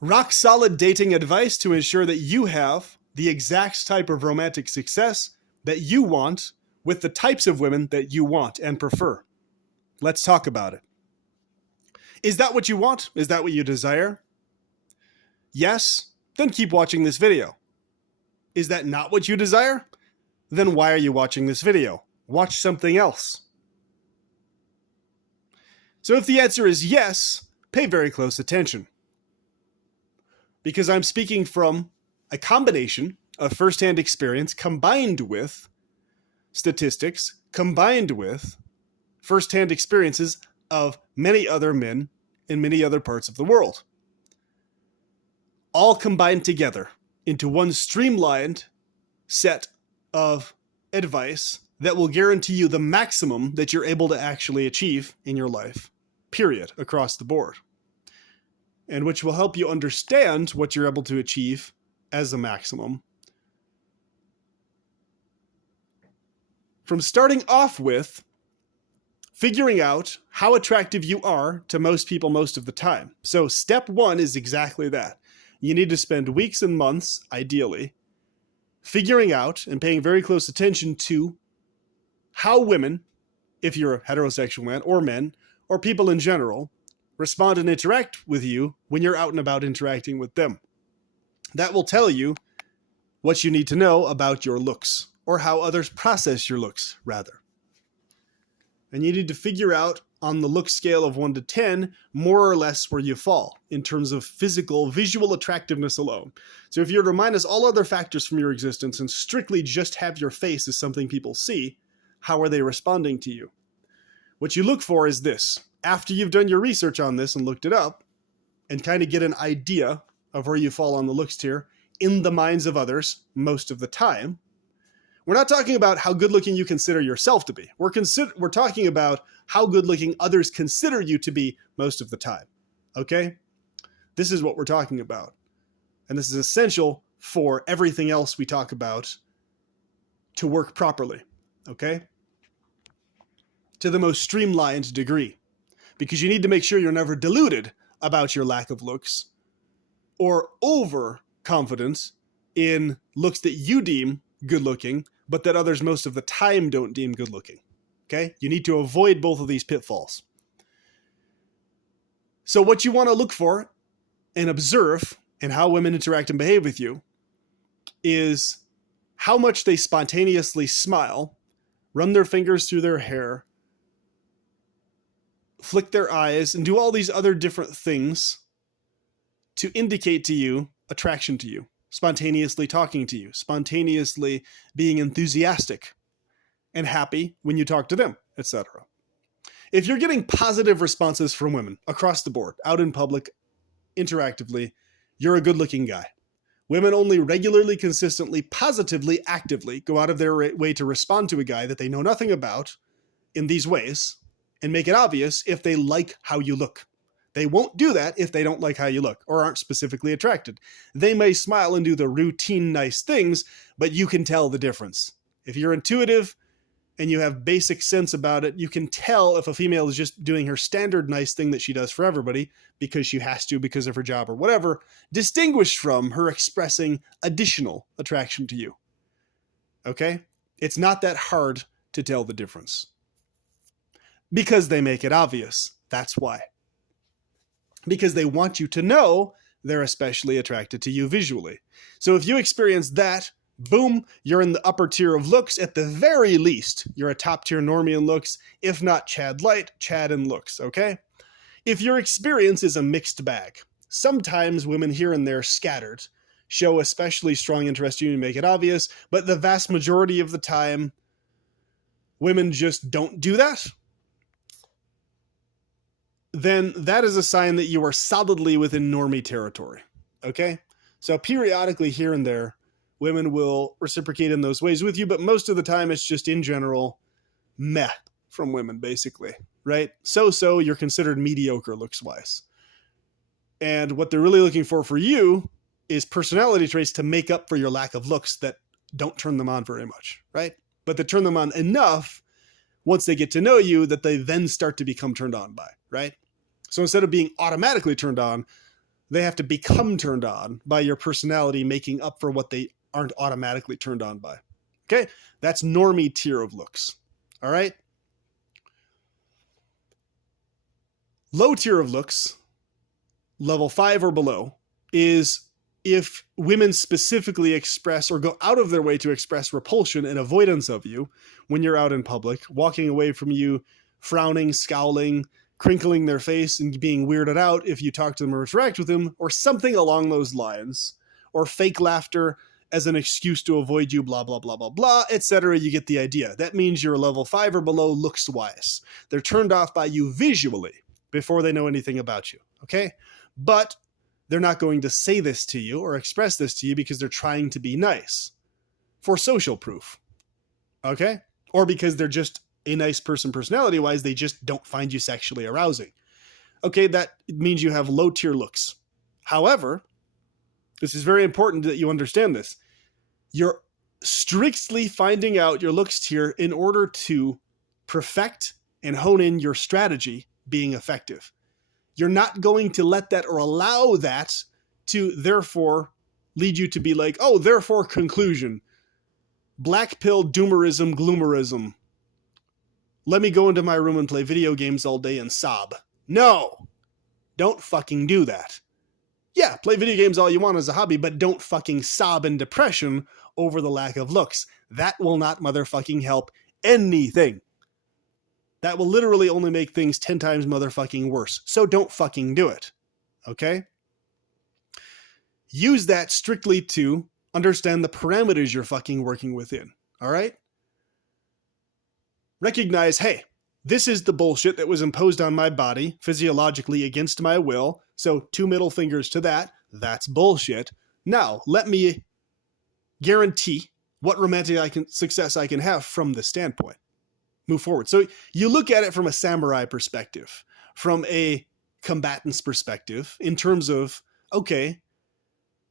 Rock solid dating advice to ensure that you have the exact type of romantic success that you want with the types of women that you want and prefer. Let's talk about it. Is that what you want? Is that what you desire? Yes? Then keep watching this video. Is that not what you desire? Then why are you watching this video? Watch something else. So if the answer is yes, pay very close attention. Because I'm speaking from a combination of firsthand experience combined with statistics, combined with firsthand experiences of many other men in many other parts of the world. All combined together into one streamlined set of advice that will guarantee you the maximum that you're able to actually achieve in your life, period, across the board. And which will help you understand what you're able to achieve as a maximum. From starting off with figuring out how attractive you are to most people most of the time. So step one is exactly that. You need to spend weeks and months, ideally, figuring out and paying very close attention to how women, if you're a heterosexual man or men, or people in general, respond and interact with you when you're out and about interacting with them. That will tell you what you need to know about your looks, or how others process your looks, rather. And you need to figure out on the look scale of 1 to 10, more or less where you fall in terms of physical, visual attractiveness alone. So if you were to minus all other factors from your existence and strictly just have your face as something people see, how are they responding to you? What you look for is this. After you've done your research on this and looked it up, and kind of get an idea of where you fall on the looks tier in the minds of others most of the time, we're not talking about how good looking you consider yourself to be. We're talking about how good looking others consider you to be most of the time. Okay? This is what we're talking about. And this is essential for everything else we talk about to work properly. Okay? To the most streamlined degree. Because you need to make sure you're never deluded about your lack of looks or overconfident in looks that you deem good looking, but that others most of the time don't deem good looking. Okay? You need to avoid both of these pitfalls. So what you want to look for and observe in how women interact and behave with you is how much they spontaneously smile, run their fingers through their hair, flick their eyes, and do all these other different things to indicate to you attraction to you. Spontaneously talking to you, spontaneously being enthusiastic and happy when you talk to them, etc. If you're getting positive responses from women across the board, out in public, interactively, you're a good-looking guy. Women only regularly, consistently, positively, actively go out of their way to respond to a guy that they know nothing about in these ways and make it obvious if they like how you look. They won't do that if they don't like how you look or aren't specifically attracted. They may smile and do the routine nice things, but you can tell the difference. If you're intuitive and you have basic sense about it, you can tell if a female is just doing her standard nice thing that she does for everybody because she has to because of her job or whatever, distinguished from her expressing additional attraction to you. Okay? It's not that hard to tell the difference. Because they make it obvious. That's why. Because they want you to know they're especially attracted to you visually. So if you experience that, boom, you're in the upper tier of looks. At the very least, you're a top tier normie in looks, if not Chad Light, Chad in looks, okay? If your experience is a mixed bag, sometimes women here and there scattered show especially strong interest in you and make it obvious, but the vast majority of the time, women just don't do that, then that is a sign that you are solidly within normie territory, okay? So periodically here and there, women will reciprocate in those ways with you, but most of the time it's just in general meh from women, basically, right? So you're considered mediocre looks-wise. And what they're really looking for you is personality traits to make up for your lack of looks that don't turn them on very much, right? But that turn them on enough once they get to know you that they then start to become turned on by, right? So instead of being automatically turned on, They have to become turned on by your personality, making up for what they aren't automatically turned on by. Okay? That's normie tier of looks. All right? Low tier of looks, level 5 or below, is if women specifically express or go out of their way to express repulsion and avoidance of you when you're out in public, walking away from you, frowning, scowling, crinkling their face, and being weirded out if you talk to them or interact with them, or something along those lines, or fake laughter as an excuse to avoid you, blah, blah, blah, blah, blah, etc. You get the idea. That means you're level 5 or below looks-wise. They're turned off by you visually before they know anything about you, okay? But they're not going to say this to you or express this to you because they're trying to be nice for social proof, okay? Or because they're just a nice person personality-wise, they just don't find you sexually arousing. Okay, that means you have low-tier looks. However, this is very important that you understand this. You're strictly finding out your looks tier in order to perfect and hone in your strategy being effective. You're not going to let that or allow that to therefore lead you to be like, oh, therefore conclusion. Black pill doomerism, gloomerism. Let me go into my room and play video games all day and sob. No! Don't fucking do that. Yeah, play video games all you want as a hobby, but don't fucking sob in depression over the lack of looks. That will not motherfucking help anything. That will literally only make things 10 times motherfucking worse. So don't fucking do it. Okay? Use that strictly to understand the parameters you're fucking working within. All right? Recognize, hey, this is the bullshit that was imposed on my body physiologically against my will. So 2 middle fingers to that. That's bullshit. Now, let me guarantee what romantic success I can have from this standpoint. Move forward. So you look at it from a samurai perspective, from a combatant's perspective, in terms of, okay,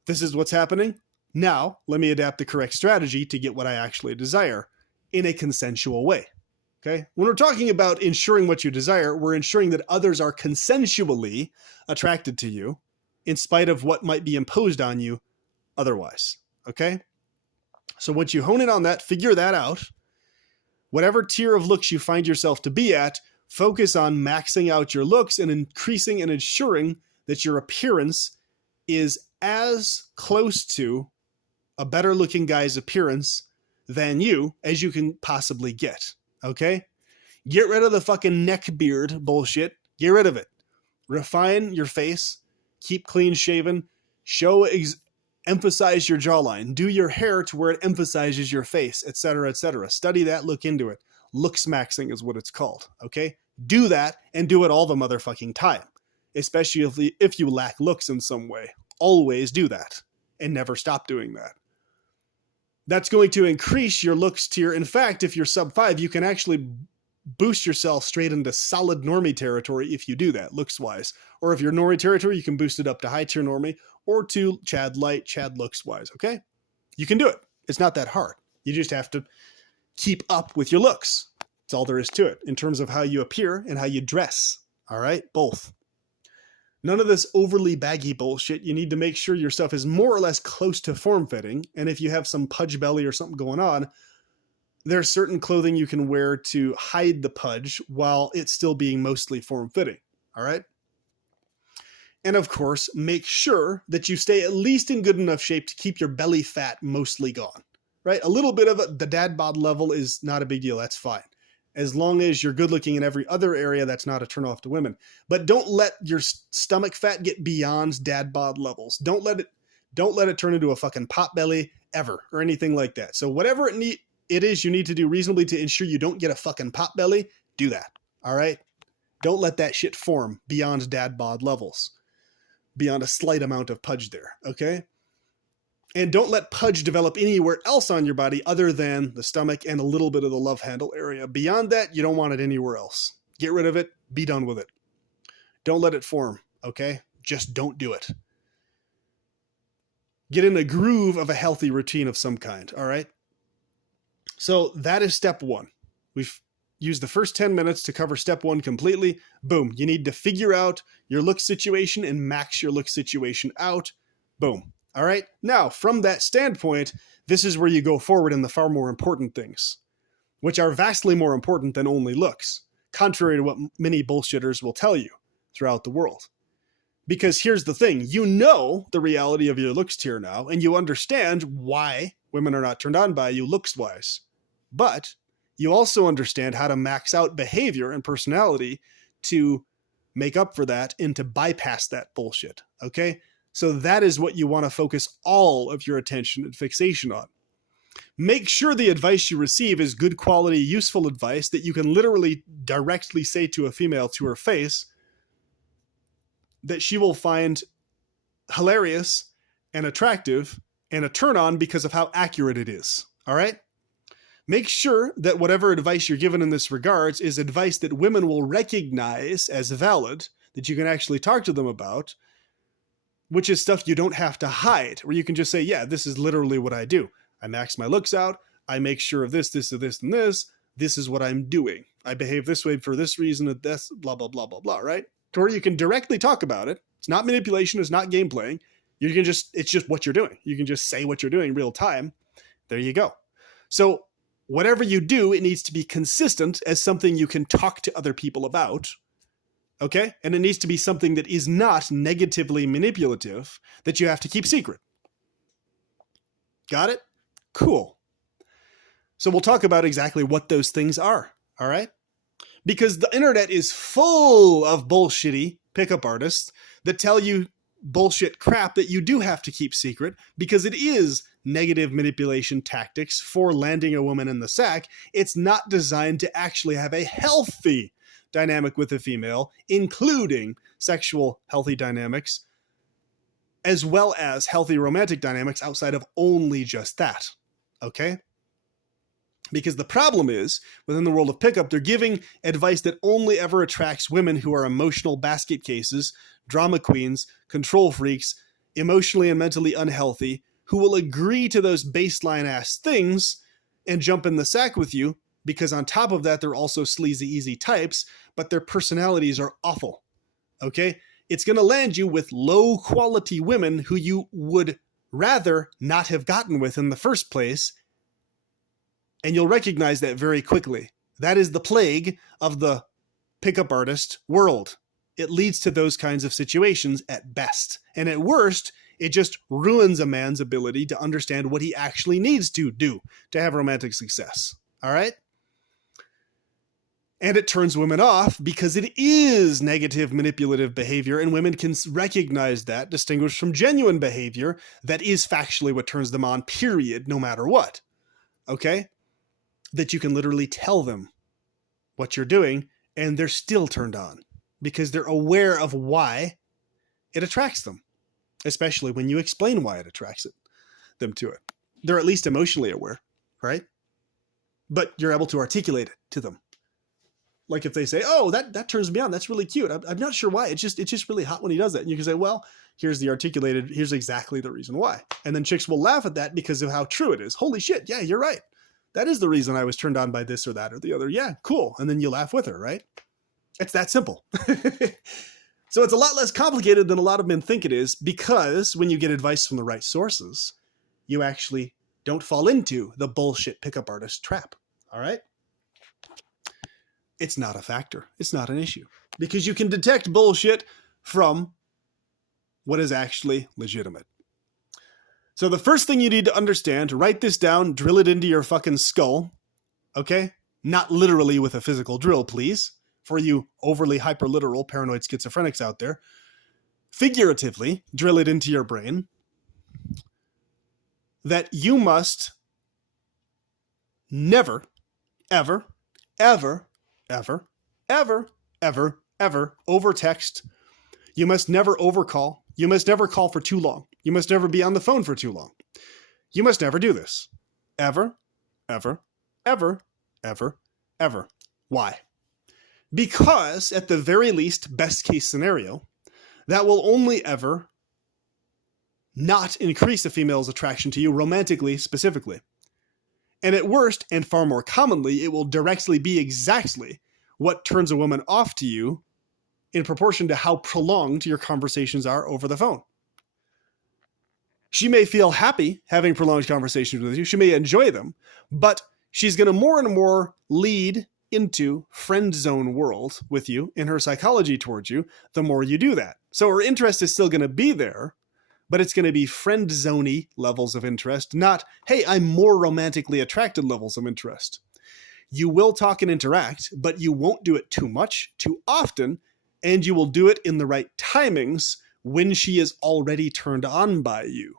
this is what's happening. Now, let me adapt the correct strategy to get what I actually desire in a consensual way. Okay? When we're talking about ensuring what you desire, we're ensuring that others are consensually attracted to you in spite of what might be imposed on you otherwise. Okay? So once you hone in on that, figure that out. Whatever tier of looks you find yourself to be at, focus on maxing out your looks and increasing and ensuring that your appearance is as close to a better looking guy's appearance than you as you can possibly get. Okay? Get rid of the fucking neck beard bullshit. Get rid of it. Refine your face. Keep clean shaven. Emphasize your jawline. Do your hair to where it emphasizes your face, etc., etc. Study that, look into it. Looks maxing is what it's called, okay? Do that and do it all the motherfucking time, especially if you lack looks in some way. Always do that and never stop doing that. That's going to increase your looks tier. In fact, if you're sub 5, you can actually boost yourself straight into solid normie territory if you do that, looks-wise. Or if you're normie territory, you can boost it up to high tier normie or to Chad light, Chad looks-wise, okay? You can do it. It's not that hard. You just have to keep up with your looks. That's all there is to it in terms of how you appear and how you dress, all right? Both. None of this overly baggy bullshit. You need to make sure your stuff is more or less close to form-fitting, and if you have some pudge belly or something going on, there's certain clothing you can wear to hide the pudge while it's still being mostly form-fitting, all right? And of course, make sure that you stay at least in good enough shape to keep your belly fat mostly gone, right? A little bit of the dad bod level is not a big deal. That's fine. As long as you're good looking in every other area, that's not a turnoff to women. But don't let your stomach fat get beyond dad bod levels. Don't let it turn into a fucking pot belly ever or anything like that. So whatever it is you need to do reasonably to ensure you don't get a fucking pot belly, do that. All right? Don't let that shit form beyond dad bod levels. Beyond a slight amount of pudge there, okay? And don't let pudge develop anywhere else on your body other than the stomach and a little bit of the love handle area. Beyond that, you don't want it anywhere else. Get rid of it. Be done with it. Don't let it form, okay? Just don't do it. Get in a groove of a healthy routine of some kind, all right? So that is step 1. We've use the first 10 minutes to cover step one completely. Boom. You need to figure out your look situation and max your look situation out. Boom. All right. Now, from that standpoint, this is where you go forward in the far more important things, which are vastly more important than only looks, contrary to what many bullshitters will tell you throughout the world. Because here's the thing, you know the reality of your looks tier now, and you understand why women are not turned on by you looks-wise. But you also understand how to max out behavior and personality to make up for that and to bypass that bullshit, okay? So that is what you want to focus all of your attention and fixation on. Make sure the advice you receive is good quality, useful advice that you can literally directly say to a female to her face that she will find hilarious and attractive and a turn on because of how accurate it is. All right? Make sure that whatever advice you're given in this regards is advice that women will recognize as valid, that you can actually talk to them about, which is stuff you don't have to hide, where you can just say, yeah, this is literally what I do. I max my looks out. I make sure of this, this, and this, and this. This is what I'm doing. I behave this way for this reason, and this, blah, blah, blah, blah, blah, right? To where you can directly talk about it. It's not manipulation. It's not game playing. It's just what you're doing. You can just say what you're doing real time. There you go. So whatever you do, it needs to be consistent as something you can talk to other people about. Okay? And it needs to be something that is not negatively manipulative that you have to keep secret. Got it? Cool. So we'll talk about exactly what those things are. All right? Because the internet is full of bullshitty pickup artists that tell you bullshit crap that you do have to keep secret because it is negative manipulation tactics for landing a woman in the sack. It's not designed to actually have a healthy dynamic with a female, including sexual healthy dynamics, as well as healthy romantic dynamics outside of only just that. Okay? Because the problem is, within the world of pickup, they're giving advice that only ever attracts women who are emotional basket cases, drama queens, control freaks, emotionally and mentally unhealthy, who will agree to those baseline-ass things and jump in the sack with you, because on top of that, they're also sleazy, easy types, but their personalities are awful. Okay? It's going to land you with low-quality women who you would rather not have gotten with in the first place, and you'll recognize that very quickly. That is the plague of the pickup artist world. It leads to those kinds of situations at best. And at worst, it just ruins a man's ability to understand what he actually needs to do to have romantic success. All right? And it turns women off because it is negative manipulative behavior, and women can recognize that, distinguished from genuine behavior that is factually what turns them on, period, no matter what. Okay? That you can literally tell them what you're doing and they're still turned on because they're aware of why it attracts them, especially when you explain why it attracts them to it. They're at least emotionally aware, right? But you're able to articulate it to them. Like if they say, oh, that turns me on. That's really cute. I'm not sure why. It's just really hot when he does that. And you can say, well, here's exactly the reason why. And then chicks will laugh at that because of how true it is. Holy shit. Yeah, you're right. That is the reason I was turned on by this or that or the other. Yeah, cool. And then you laugh with her, right? It's that simple. So it's a lot less complicated than a lot of men think it is, because when you get advice from the right sources, you actually don't fall into the bullshit pickup artist trap. All right? It's not a factor. It's not an issue, because you can detect bullshit from what is actually legitimate. So the first thing you need to understand, write this down, drill it into your fucking skull, okay? Not literally with a physical drill, please, for you overly hyperliteral paranoid schizophrenics out there. Figuratively, drill it into your brain that you must never, ever, ever, ever, ever, ever, ever overtext. You must never overcall. You must never call for too long. You must never be on the phone for too long. You must never do this. Ever, ever, ever, ever, ever. Why? Because at the very least, best case scenario, that will only ever not increase a female's attraction to you romantically specifically. And at worst, and far more commonly, it will directly be exactly what turns a woman off to you in proportion to how prolonged your conversations are over the phone. She may feel happy having prolonged conversations with you. She may enjoy them, but she's going to more and more lead into friend zone world with you in her psychology towards you the more you do that. So her interest is still going to be there, but it's going to be friend zone-y levels of interest, not, hey, I'm more romantically attracted levels of interest. You will talk and interact, but you won't do it too much, too often, and you will do it in the right timings when she is already turned on by you,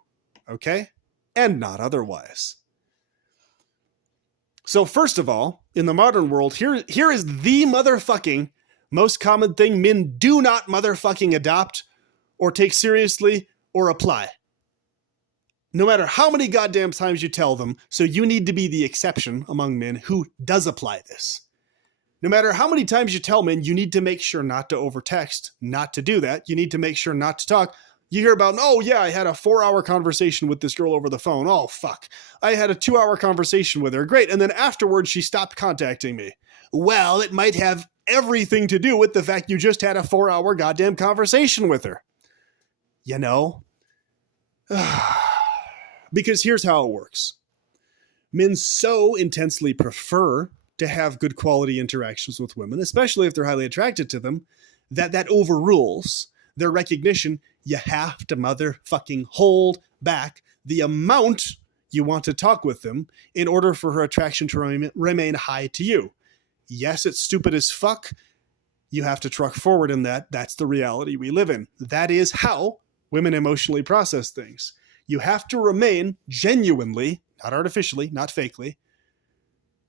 okay? And not otherwise. So first of all, in the modern world, here is the motherfucking most common thing men do not motherfucking adopt or take seriously or apply. No matter how many goddamn times you tell them, so you need to be the exception among men who does apply this. No matter how many times you tell men, you need to make sure not to overtext, not to do that. You need to make sure not to talk. You hear about, oh yeah, I had a 4-hour conversation with this girl over the phone. Oh fuck. I had a 2-hour conversation with her. Great. And then afterwards she stopped contacting me. Well, it might have everything to do with the fact you just had a 4-hour goddamn conversation with her. You know? Because here's how it works. Men so intensely prefer to have good quality interactions with women, especially if they're highly attracted to them, that overrules their recognition. You have to motherfucking hold back the amount you want to talk with them in order for her attraction to remain high to you. Yes, it's stupid as fuck. You have to truck forward in that. That's the reality we live in. That is how women emotionally process things. You have to remain genuinely, not artificially, not fakely,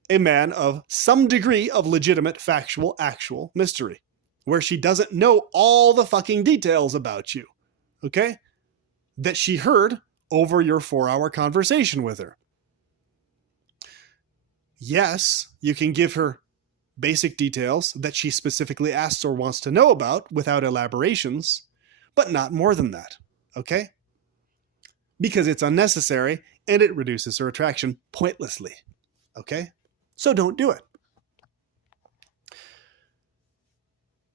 a man of some degree of legitimate, factual, actual mystery, where she doesn't know all the fucking details about you, okay? That she heard over your 4-hour conversation with her. Yes, you can give her basic details that she specifically asks or wants to know about without elaborations, but not more than that, okay? Because it's unnecessary and it reduces her attraction pointlessly, okay? So don't do it.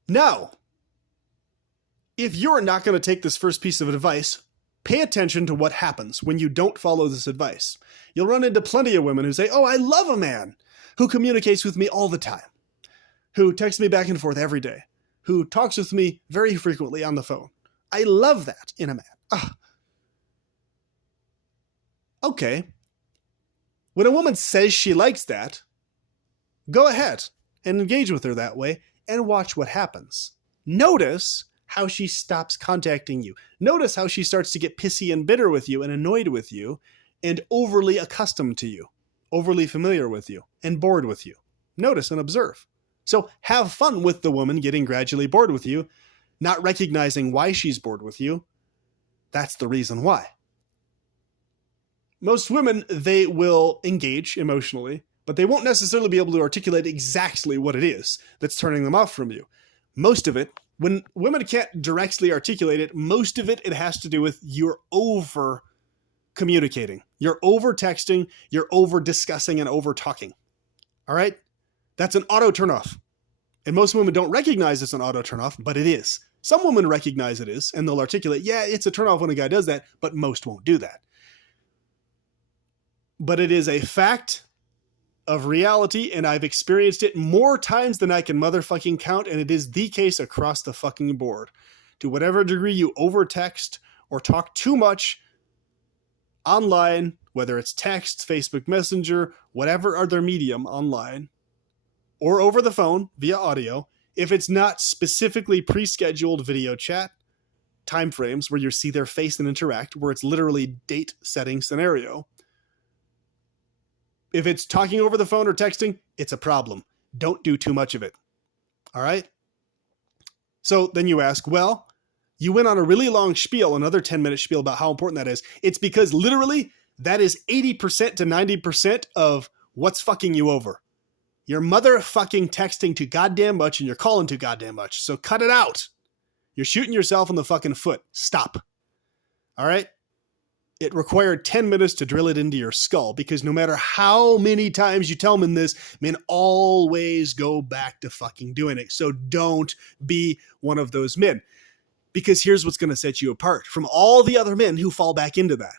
Now, if you're not going to take this first piece of advice, pay attention to what happens when you don't follow this advice. You'll run into plenty of women who say, oh, I love a man who communicates with me all the time, who texts me back and forth every day, who talks with me very frequently on the phone. I love that in a man. Ugh. Okay. When a woman says she likes that, go ahead and engage with her that way and watch what happens. Notice how she stops contacting you. Notice how she starts to get pissy and bitter with you and annoyed with you and overly accustomed to you, overly familiar with you and bored with you. Notice and observe. So have fun with the woman getting gradually bored with you, not recognizing why she's bored with you. That's the reason why. Most women, they will engage emotionally, but they won't necessarily be able to articulate exactly what it is that's turning them off from you. Most of it, when women can't directly articulate it, most of it has to do with you're over communicating. You're over texting, you're over discussing and over talking. All right? That's an auto turnoff. And most women don't recognize it's an auto turnoff, but it is. Some women recognize it is, and they'll articulate, yeah, it's a turnoff when a guy does that, but most won't do that. But it is a fact of reality, and I've experienced it more times than I can motherfucking count, and it is the case across the fucking board. To whatever degree you overtext or talk too much online, whether it's text, Facebook Messenger, whatever other medium online, or over the phone via audio, if it's not specifically pre-scheduled video chat timeframes where you see their face and interact, where it's literally date setting scenario, if it's talking over the phone or texting, it's a problem. Don't do too much of it. All right? So then you ask, well, you went on a really long spiel, another 10-minute spiel about how important that is. It's because literally that is 80% to 90% of what's fucking you over. You're motherfucking texting too goddamn much and you're calling too goddamn much. So cut it out. You're shooting yourself in the fucking foot. Stop. All right? It required 10 minutes to drill it into your skull, because no matter how many times you tell men this, men always go back to fucking doing it. So don't be one of those men, because here's what's going to set you apart from all the other men who fall back into that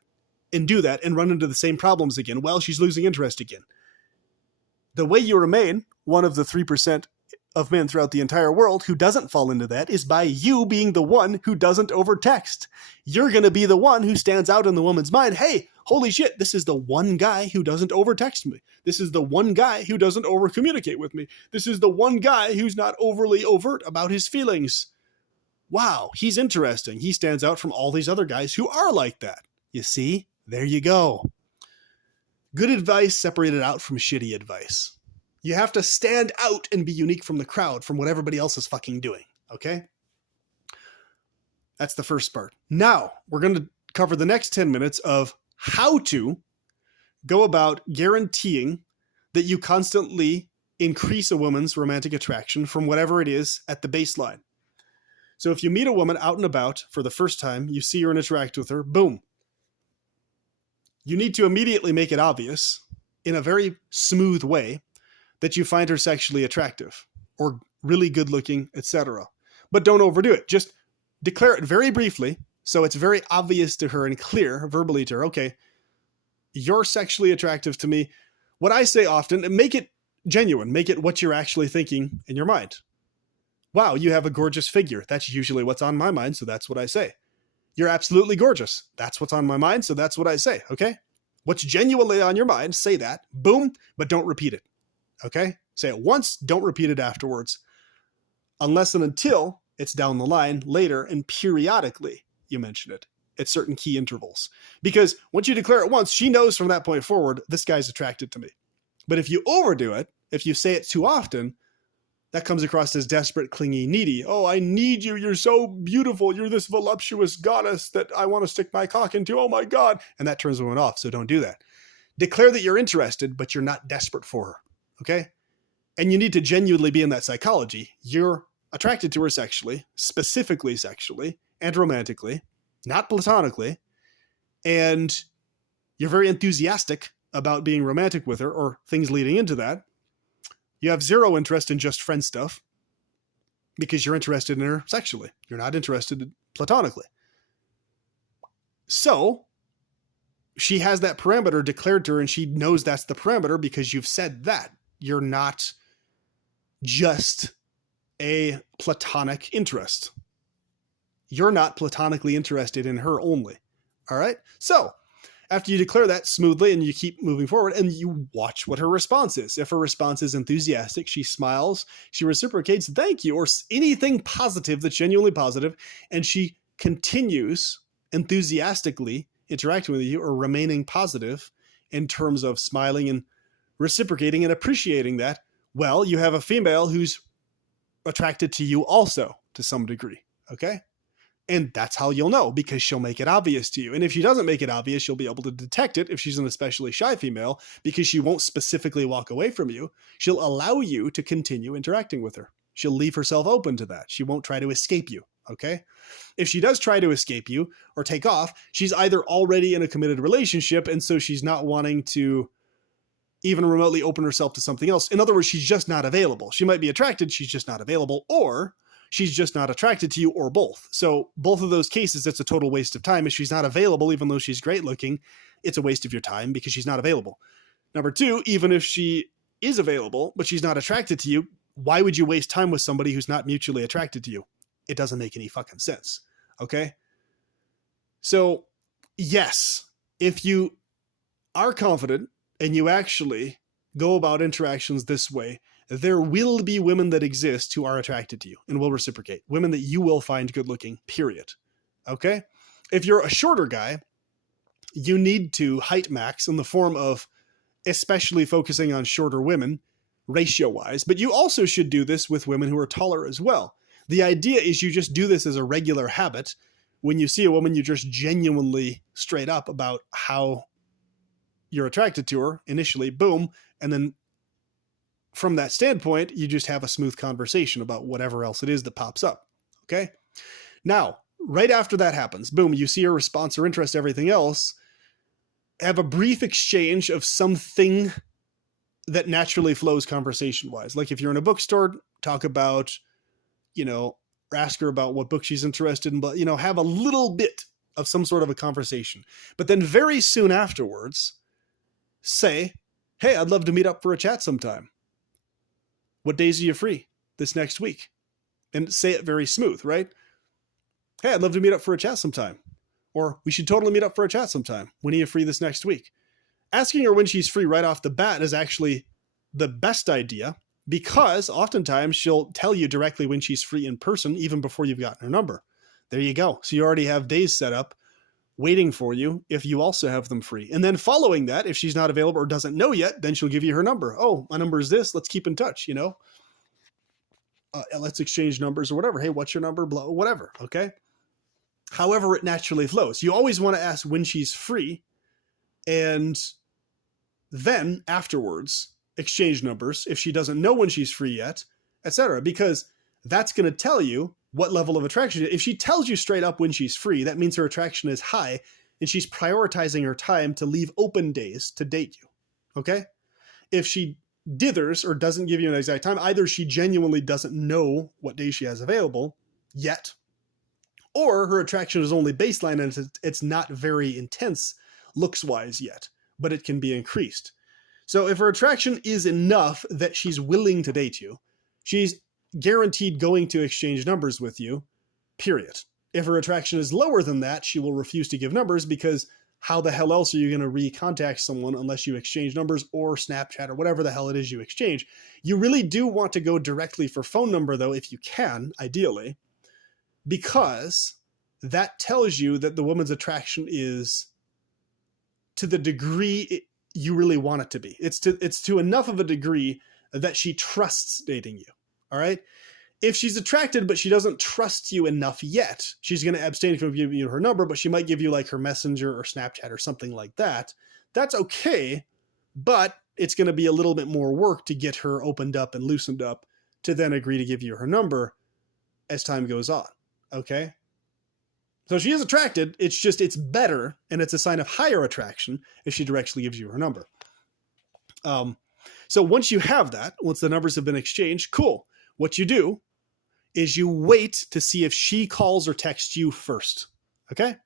and do that and run into the same problems again. Well, she's losing interest again. The way you remain one of the 3% of men throughout the entire world who doesn't fall into that is by you being the one who doesn't overtext. You're going to be the one who stands out in the woman's mind. Hey, holy shit, this is the one guy who doesn't overtext me. This is the one guy who doesn't overcommunicate with me. This is the one guy who's not overly overt about his feelings. Wow, he's interesting. He stands out from all these other guys who are like that. You see? There you go. Good advice separated out from shitty advice. You have to stand out and be unique from the crowd, from what everybody else is fucking doing. Okay? That's the first part. Now, we're going to cover the next 10 minutes of how to go about guaranteeing that you constantly increase a woman's romantic attraction from whatever it is at the baseline. So if you meet a woman out and about for the first time, you see her and interact with her, boom. You need to immediately make it obvious in a very smooth way that you find her sexually attractive or really good looking, etc. But don't overdo it. Just declare it very briefly so it's very obvious to her and clear verbally to her, okay, you're sexually attractive to me. What I say often, and make it genuine, make it what you're actually thinking in your mind. Wow, you have a gorgeous figure. That's usually what's on my mind, so that's what I say. You're absolutely gorgeous. That's what's on my mind, so that's what I say, okay? What's genuinely on your mind, say that, boom, but don't repeat it. Okay? Say it once, don't repeat it afterwards. Unless and until it's down the line later and periodically you mention it at certain key intervals. Because once you declare it once, she knows from that point forward, this guy's attracted to me. But if you overdo it, if you say it too often, that comes across as desperate, clingy, needy. Oh, I need you. You're so beautiful. You're this voluptuous goddess that I want to stick my cock into. Oh my God. And that turns women off. So don't do that. Declare that you're interested, but you're not desperate for her. Okay? And you need to genuinely be in that psychology. You're attracted to her sexually, specifically sexually, and romantically, not platonically. And you're very enthusiastic about being romantic with her or things leading into that. You have zero interest in just friend stuff because you're interested in her sexually. You're not interested platonically. So she has that parameter declared to her and she knows that's the parameter because you've said that. You're not just a platonic interest. You're not platonically interested in her only. All right? So after you declare that smoothly and you keep moving forward and you watch what her response is. If her response is enthusiastic, she smiles, she reciprocates, thank you, or anything positive that's genuinely positive, and she continues enthusiastically interacting with you or remaining positive in terms of smiling and reciprocating and appreciating that, well, you have a female who's attracted to you also to some degree, okay? And that's how you'll know, because she'll make it obvious to you. And if she doesn't make it obvious, you'll be able to detect it if she's an especially shy female, because she won't specifically walk away from you. She'll allow you to continue interacting with her. She'll leave herself open to that. She won't try to escape you, okay? If she does try to escape you or take off, she's either already in a committed relationship, and so she's not wanting to even remotely open herself to something else. In other words, she's just not available. She might be attracted, she's just not available, or she's just not attracted to you, or both. So both of those cases, it's a total waste of time. If she's not available, even though she's great looking, it's a waste of your time because she's not available. Number two, even if she is available, but she's not attracted to you, why would you waste time with somebody who's not mutually attracted to you? It doesn't make any fucking sense. Okay? So yes, if you are confident and you actually go about interactions this way, there will be women that exist who are attracted to you and will reciprocate. Women that you will find good looking, period. Okay? If you're a shorter guy, you need to height max in the form of especially focusing on shorter women, ratio-wise, but you also should do this with women who are taller as well. The idea is you just do this as a regular habit. When you see a woman, you're just genuinely straight up about how you're attracted to her initially, boom, and then from that standpoint, you just have a smooth conversation about whatever else it is that pops up, okay? Now, right after that happens, boom, you see her response or interest, everything else, have a brief exchange of something that naturally flows conversation wise. Like if you're in a bookstore, talk about, or ask her about what book she's interested in, but, have a little bit of some sort of a conversation. But then very soon afterwards, say, hey, I'd love to meet up for a chat sometime. What days are you free this next week? And say it very smooth, right? Hey, I'd love to meet up for a chat sometime. Or we should totally meet up for a chat sometime. When are you free this next week? Asking her when she's free right off the bat is actually the best idea, because oftentimes she'll tell you directly when she's free in person, even before you've gotten her number. There you go. So you already have days set up waiting for you if you also have them free. And then following that, if she's not available or doesn't know yet, then she'll give you her number. Oh, my number is this. Let's keep in touch, let's exchange numbers or whatever. Hey, what's your number? Blah, whatever. Okay. However it naturally flows. You always want to ask when she's free, and then afterwards exchange numbers if she doesn't know when she's free yet, etc. Because that's going to tell you what level of attraction. If she tells you straight up when she's free, that means her attraction is high and she's prioritizing her time to leave open days to date you. Okay? If she dithers or doesn't give you an exact time, either she genuinely doesn't know what day she has available yet, or her attraction is only baseline and it's not very intense looks-wise yet, but it can be increased. So if her attraction is enough that she's willing to date you, she's guaranteed going to exchange numbers with you, period. If her attraction is lower than that, she will refuse to give numbers, because how the hell else are you going to recontact someone unless you exchange numbers or Snapchat or whatever the hell it is you exchange? You really do want to go directly for phone number, though, if you can, ideally, because that tells you that the woman's attraction is to the degree you really want it to be. It's to enough of a degree that she trusts dating you. All right. If she's attracted, but she doesn't trust you enough yet, she's going to abstain from giving you her number, but she might give you like her Messenger or Snapchat or something like that. That's okay. But it's going to be a little bit more work to get her opened up and loosened up to then agree to give you her number as time goes on. Okay. So she is attracted. It's better, and it's a sign of higher attraction if she directly gives you her number. So once you have that, once the numbers have been exchanged, cool. What you do is you wait to see if she calls or texts you first. Okay?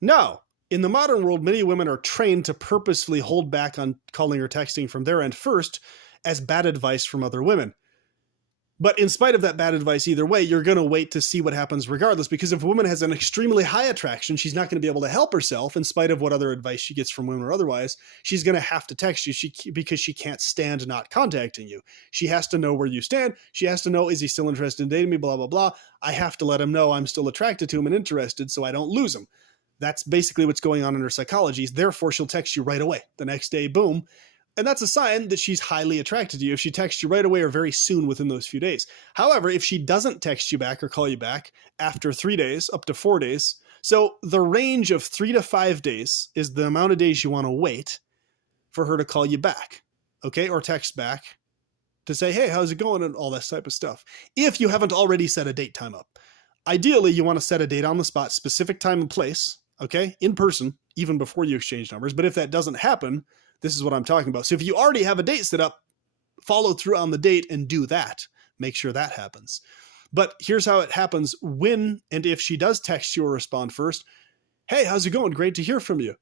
Now, in the modern world, many women are trained to purposefully hold back on calling or texting from their end first as bad advice from other women. But in spite of that bad advice either way, you're going to wait to see what happens regardless, because if a woman has an extremely high attraction, she's not going to be able to help herself in spite of what other advice she gets from women or otherwise. She's going to have to text you because she can't stand not contacting you. She has to know where you stand. She has to know, is he still interested in dating me, blah, blah, blah. I have to let him know I'm still attracted to him and interested so I don't lose him. That's basically what's going on in her psychology. Therefore, she'll text you right away. The next day, boom. And that's a sign that she's highly attracted to you if she texts you right away or very soon within those few days. However, if she doesn't text you back or call you back after 3 days, up to 4 days, so the range of 3 to 5 days is the amount of days you want to wait for her to call you back, okay, or text back to say, hey, how's it going, and all that type of stuff. If you haven't already set a date time up. Ideally, you want to set a date on the spot, specific time and place, okay, in person, even before you exchange numbers. But if that doesn't happen, this is what I'm talking about. So if you already have a date set up, follow through on the date and do that. Make sure that happens. But here's how it happens when and if she does text you or respond first. Hey, how's it going? Great to hear from you.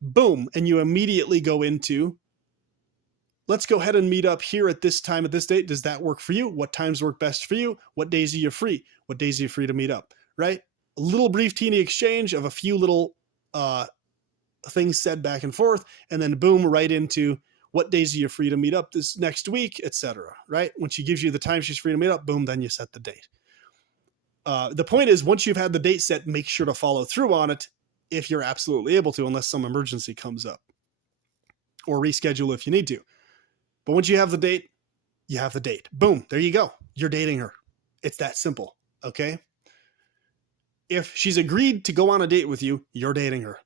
Boom. And you immediately go into, let's go ahead and meet up here at this time, at this date. Does that work for you? What times work best for you? What days are you free? What days are you free to meet up? Right? A little brief teeny exchange of a few little things said back and forth, and then boom, right into what days are you free to meet up this next week, etc. Right? When she gives you the time she's free to meet up, boom, then you set the date. The point is, once you've had the date set, make sure to follow through on it if you're absolutely able to, unless some emergency comes up, or reschedule if you need to. But once you have the date, you have the date. Boom, there you go. You're dating her. It's that simple. Okay? If she's agreed to go on a date with you, you're dating her.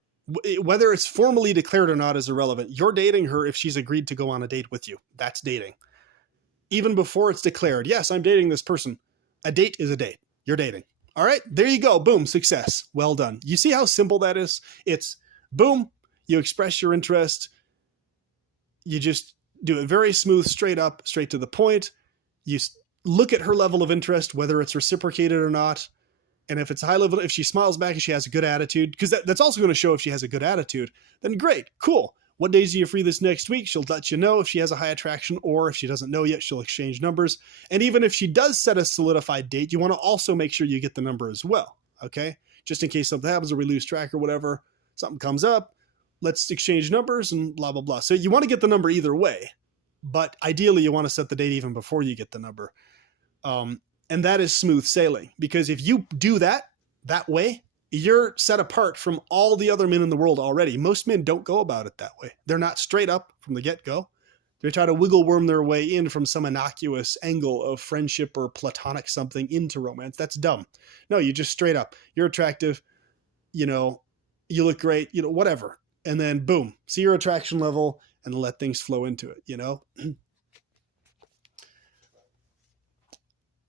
Whether it's formally declared or not is irrelevant. You're dating her if she's agreed to go on a date with you. That's dating. Even before it's declared, yes, I'm dating this person. A date is a date. You're dating. All right, there you go. Boom, success. Well done. You see how simple that is? It's boom, You express your interest. You just do it very smooth, straight up, straight to the point. You look at her level of interest, whether it's reciprocated or not. And if it's high level, if she smiles back and she has a good attitude, because that's also going to show if she has a good attitude, then great, cool. What days are you free this next week? She'll let you know if she has a high attraction, or if she doesn't know yet, she'll exchange numbers. And even if she does set a solidified date, you want to also make sure you get the number as well. Okay. Just in case something happens or we lose track or whatever, something comes up, let's exchange numbers and blah, blah, blah. So you want to get the number either way, but ideally you want to set the date even before you get the number. And that is smooth sailing, because if you do that way, you're set apart from all the other men in the world already. Most men don't go about it that way. They're not straight up from the get-go. They try to wiggle worm their way in from some innocuous angle of friendship or platonic something into romance. That's dumb. No, you just straight up. You're attractive, you look great, whatever. And then boom, see your attraction level and let things flow into it,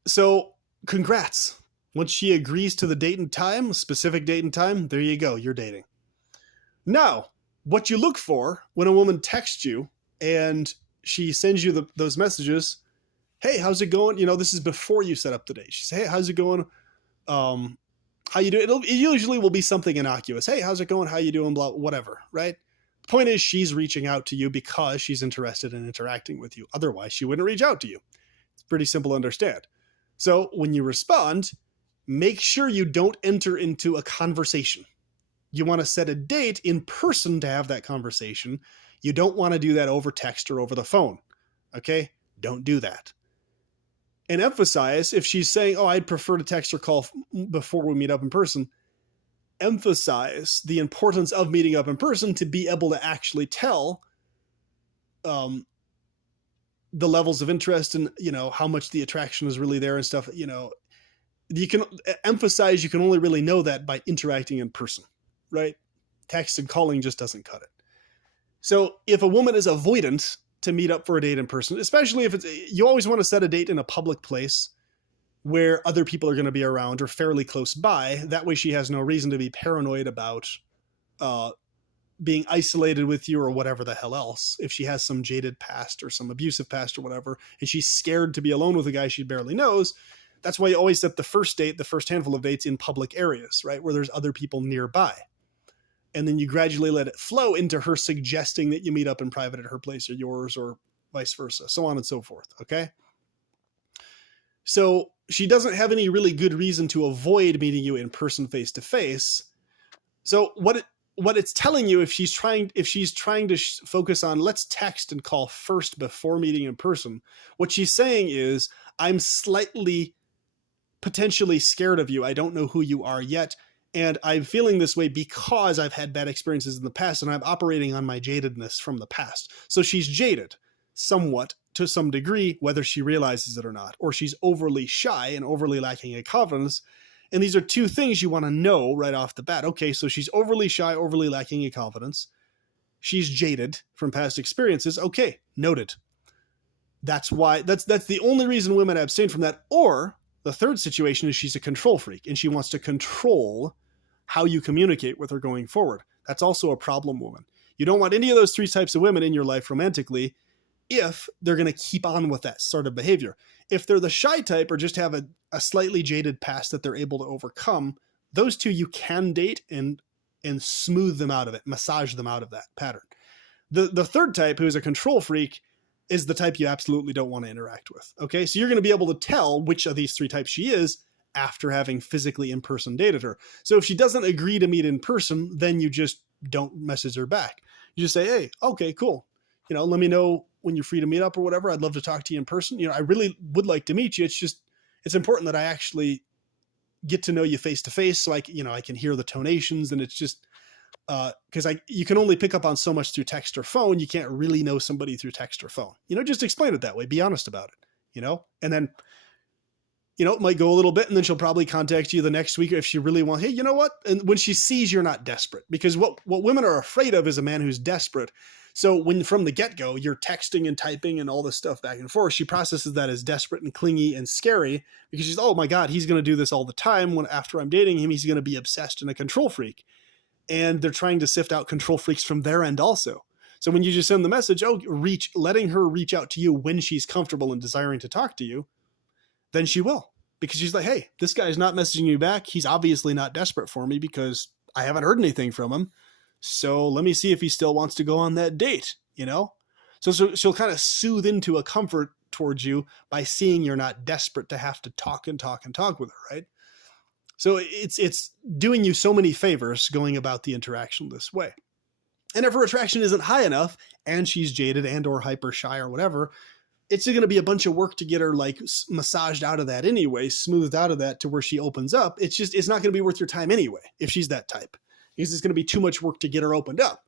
So congrats. Once she agrees to the date and time, specific date and time, there you go. You're dating. Now, what you look for when a woman texts you and she sends you those messages, hey, how's it going? This is before you set up the date. She says, hey, how's it going? How you doing? It usually will be something innocuous. Hey, how's it going? How you doing? Blah, whatever, right? The point is she's reaching out to you because she's interested in interacting with you. Otherwise, she wouldn't reach out to you. It's pretty simple to understand. So when you respond, make sure you don't enter into a conversation. You want to set a date in person to have that conversation. You don't want to do that over text or over the phone. Okay? Don't do that. And emphasize, if she's saying, oh, I'd prefer to text or call before we meet up in person, emphasize the importance of meeting up in person to be able to actually tell the levels of interest and, how much the attraction is really there and stuff. You can emphasize, you can only really know that by interacting in person, right? Text and calling just doesn't cut it. So if a woman is avoidant to meet up for a date in person, especially if you always want to set a date in a public place where other people are going to be around or fairly close by. That way she has no reason to be paranoid about being isolated with you or whatever the hell else. If she has some jaded past or some abusive past or whatever, and she's scared to be alone with a guy she barely knows, that's why you always set the first date, the first handful of dates in public areas, right? Where there's other people nearby. And then you gradually let it flow into her suggesting that you meet up in private at her place or yours or vice versa, so on and so forth. Okay. So she doesn't have any really good reason to avoid meeting you in person face to face. So what it's telling you, if she's trying to focus on let's text and call first before meeting in person, what she's saying is, I'm slightly potentially scared of you. I don't know who you are yet. And I'm feeling this way because I've had bad experiences in the past and I'm operating on my jadedness from the past. So she's jaded somewhat to some degree, whether she realizes it or not, or she's overly shy and overly lacking in confidence. And these are two things you want to know right off the bat. Okay, so she's overly shy, overly lacking in confidence. She's jaded from past experiences. Okay, noted. That's why, that's the only reason women abstain from that. Or the third situation is she's a control freak and she wants to control how you communicate with her going forward. That's also a problem woman. You don't want any of those three types of women in your life romantically if they're going to keep on with that sort of behavior. If they're the shy type or just have a slightly jaded past that they're able to overcome, those two you can date and smooth them out of it, massage them out of that pattern. The third type, who's a control freak, is the type you absolutely don't want to interact with. Okay, so you're going to be able to tell which of these three types she is after having physically in-person dated her. So if she doesn't agree to meet in person, then you just don't message her back. You just say, hey, okay, cool. Let me know when you're free to meet up or whatever. I'd love to talk to you in person. I really would like to meet you. It's important that I actually get to know you face to face so I can hear the tonations, and it's just, because you can only pick up on so much through text or phone. You can't really know somebody through text or phone. Just explain it that way. Be honest about it, and then, it might go a little bit and then she'll probably contact you the next week if she really wants, hey, you know what? And when she sees you're not desperate, because what women are afraid of is a man who's desperate. So when from the get-go, you're texting and typing and all this stuff back and forth, she processes that as desperate and clingy and scary because she's, oh my God, he's going to do this all the time. After I'm dating him, he's going to be obsessed and a control freak. and they're trying to sift out control freaks from their end also. So when you just send the message, letting her reach out to you when she's comfortable and desiring to talk to you, then she will. Because she's like, hey, this guy's not messaging me back. He's obviously not desperate for me because I haven't heard anything from him. So let me see if he still wants to go on that date, So she'll kind of soothe into a comfort towards you by seeing you're not desperate to have to talk and talk and talk with her, right? So it's doing you so many favors going about the interaction this way. And if her attraction isn't high enough and she's jaded and or hyper shy or whatever, it's going to be a bunch of work to get her like massaged out of that anyway, smoothed out of that to where she opens up. It's not going to be worth your time anyway if she's that type, because it's going to be too much work to get her opened up,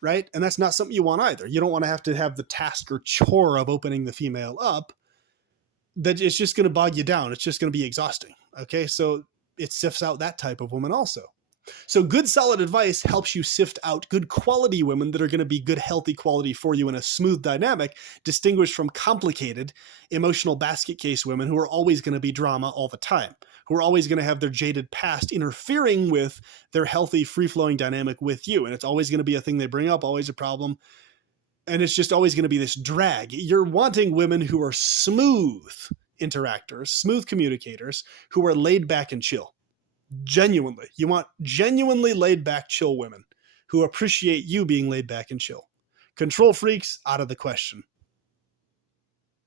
right? And that's not something you want either. You don't want to have the task or chore of opening the female up. That it's just going to bog you down. It's just going to be exhausting. Okay, so it sifts out that type of woman also. So good solid advice helps you sift out good quality women that are going to be good healthy quality for you in a smooth dynamic, distinguished from complicated emotional basket case women who are always going to be drama all the time, who are always going to have their jaded past interfering with their healthy free-flowing dynamic with you. And it's always going to be a thing they bring up, always a problem. And it's just always going to be this drag. You're wanting women who are smooth interactors, smooth communicators, who are laid back and chill. Genuinely. You want genuinely laid back, chill women who appreciate you being laid back and chill. Control freaks, out of the question.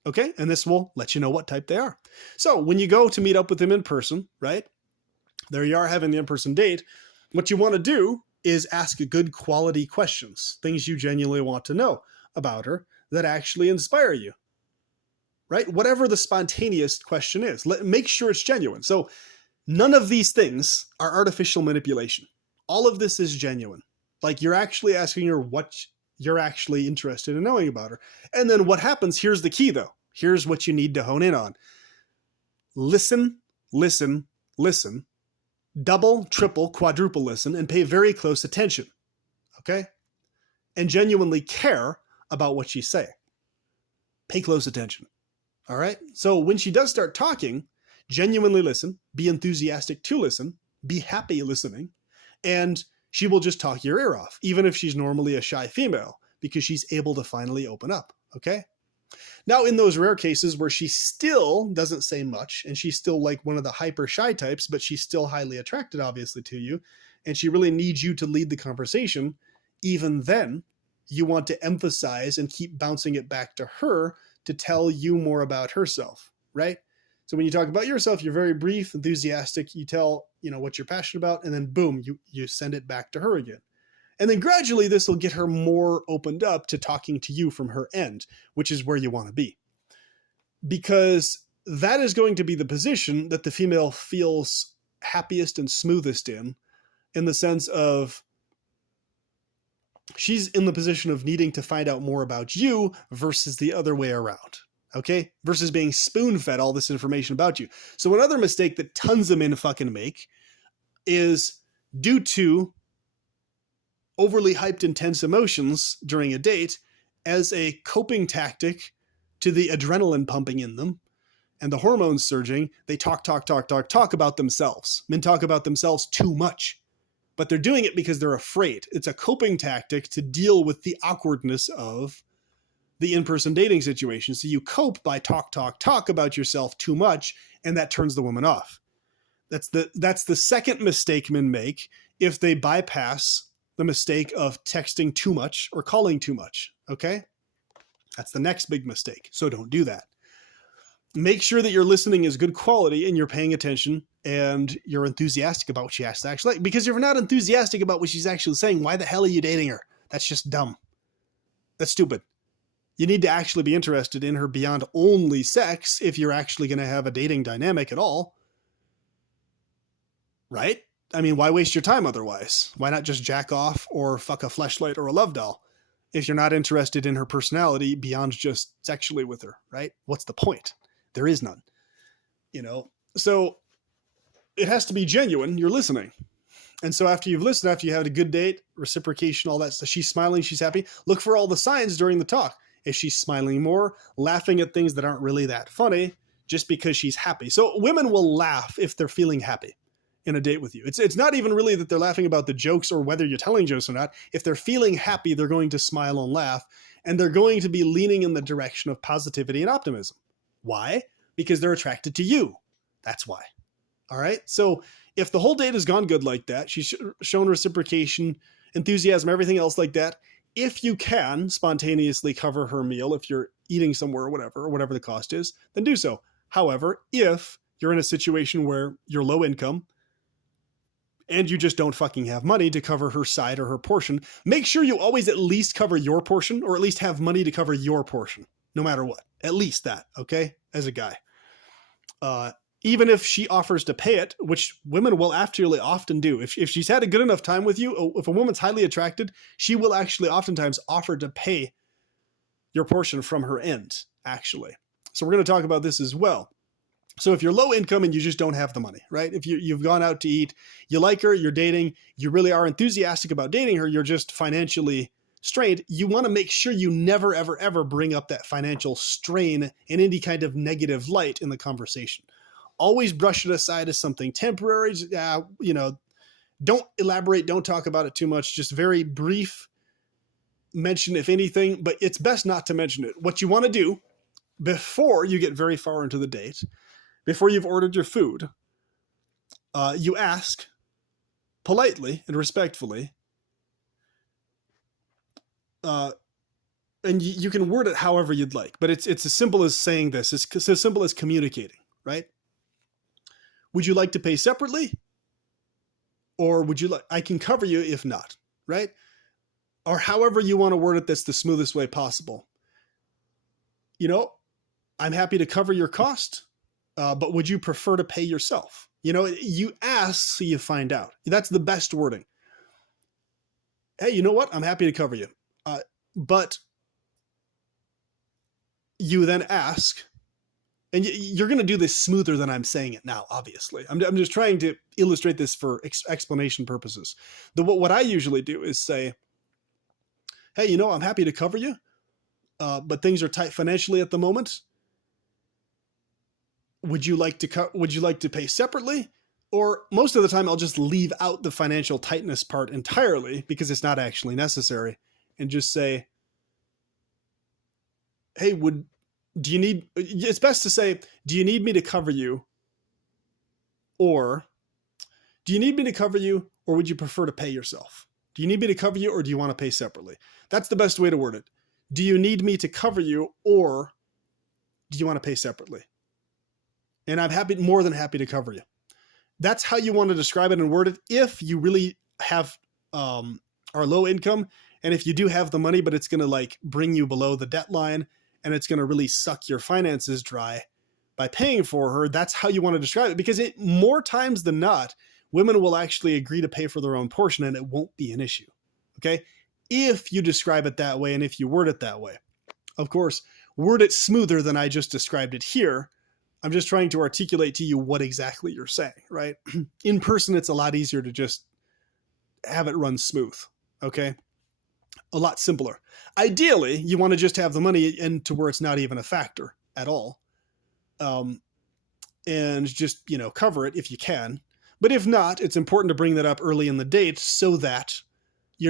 Okay, and this will let you know what type they are. So when you go to meet up with them in person, right? There you are having the in-person date. What you want to do is ask good quality questions, things you genuinely want to know about her that actually inspire you, right? Whatever the spontaneous question is, make sure it's genuine. So none of these things are artificial manipulation. All of this is genuine. Like you're actually asking her what you're actually interested in knowing about her. And then what happens, here's the key though. Here's what you need to hone in on. Listen, listen, listen. Double, triple, quadruple listen and pay very close attention. Okay? And genuinely care about what she's saying. Pay close attention. All right? So when she does start talking, genuinely listen, be enthusiastic to listen, be happy listening, and she will just talk your ear off, even if she's normally a shy female, because she's able to finally open up, okay? Now, in those rare cases where she still doesn't say much, and she's still like one of the hyper shy types, but she's still highly attracted, obviously, to you, and she really needs you to lead the conversation, even then, you want to emphasize and keep bouncing it back to her to tell you more about herself, right? So when you talk about yourself, you're very brief, enthusiastic. You tell, what you're passionate about, and then boom, you send it back to her again. And then gradually this will get her more opened up to talking to you from her end, which is where you want to be. Because that is going to be the position that the female feels happiest and smoothest in the sense of she's in the position of needing to find out more about you versus the other way around. Okay? Versus being spoon-fed all this information about you. So another mistake that tons of men fucking make is due to overly hyped intense emotions during a date as a coping tactic to the adrenaline pumping in them and the hormones surging, they talk about themselves. Men talk about themselves too much. But they're doing it because they're afraid. It's a coping tactic to deal with the awkwardness of the in-person dating situation. So you cope by talk about yourself too much, and that turns the woman off. That's the second mistake men make if they bypass the mistake of texting too much or calling too much, okay? That's the next big mistake, so don't do that. Make sure that your listening is good quality and you're paying attention and you're enthusiastic about what she has to actually like. Because if you're not enthusiastic about what she's actually saying, why the hell are you dating her? That's just dumb. That's stupid. You need to actually be interested in her beyond only sex if you're actually going to have a dating dynamic at all. Right? I mean, why waste your time otherwise? Why not just jack off or fuck a fleshlight or a love doll if you're not interested in her personality beyond just sexually with her, right? What's the point? There is none. So it has to be genuine. You're listening. And so after you've listened, after you had a good date, reciprocation, all that stuff, she's smiling, she's happy. Look for all the signs during the talk. If she's smiling more, laughing at things that aren't really that funny, just because she's happy. So women will laugh if they're feeling happy. in a date with you. It's not even really that they're laughing about the jokes or whether you're telling jokes or not. If they're feeling happy, they're going to smile and laugh, and they're going to be leaning in the direction of positivity and optimism. Why? Because they're attracted to you. That's why. All right. So if the whole date has gone good like that, she's shown reciprocation, enthusiasm, everything else like that, if you can spontaneously cover her meal, if you're eating somewhere or whatever the cost is, then do so. However, if you're in a situation where you're low income and you just don't fucking have money to cover her side or her portion, make sure you always at least cover your portion, or at least have money to cover your portion, no matter what. At least that, okay? As a guy. Even if she offers to pay it, which women will actually often do. If she's had a good enough time with you, if a woman's highly attracted, she will actually oftentimes offer to pay your portion from her end, actually. So we're going to talk about this as well. So if you're low income and you just don't have the money, right? If you've gone out to eat, you like her, you're dating, you really are enthusiastic about dating her, you're just financially strained, you want to make sure you never, ever, ever bring up that financial strain in any kind of negative light in the conversation. Always brush it aside as something temporary. Don't elaborate, don't talk about it too much, just very brief mention, if anything, but it's best not to mention it. What you want to do before you get very far into the date, before you've ordered your food, you ask politely and respectfully, and you can word it however you'd like, but it's as simple as saying this. It's as simple as communicating, right? Would you like to pay separately? Or would you like, I can cover you if not, right? Or however you want to word it, that's the smoothest way possible. I'm happy to cover your cost, but would you prefer to pay yourself? You ask so you find out. That's the best wording. Hey, you know what? I'm happy to cover you. But you then ask, and you're going to do this smoother than I'm saying it now, obviously. I'm just trying to illustrate this for explanation purposes. What I usually do is say, hey, I'm happy to cover you, but things are tight financially at the moment. Would you like to pay separately? Or most of the time, I'll just leave out the financial tightness part entirely because it's not actually necessary, and just say, hey, it's best to say, do you need me to cover you? Or do you need me to cover you, or would you prefer to pay yourself? Do you need me to cover you, or do you want to pay separately? That's the best way to word it. Do you need me to cover you, or do you want to pay separately? And I'm more than happy to cover you. That's how you want to describe it and word it if you really are low income, and if you do have the money, but it's going to bring you below the debt line, and it's going to really suck your finances dry by paying for her. That's how you want to describe it, because more times than not, women will actually agree to pay for their own portion, and it won't be an issue. Okay? If you describe it that way, and if you word it that way. Of course, word it smoother than I just described it here. I'm just trying to articulate to you what exactly you're saying, right? In person, it's a lot easier to just have it run smooth. Okay? A lot simpler. Ideally, you want to just have the money and to where it's not even a factor at all. And just, cover it if you can. But if not, it's important to bring that up early in the date so that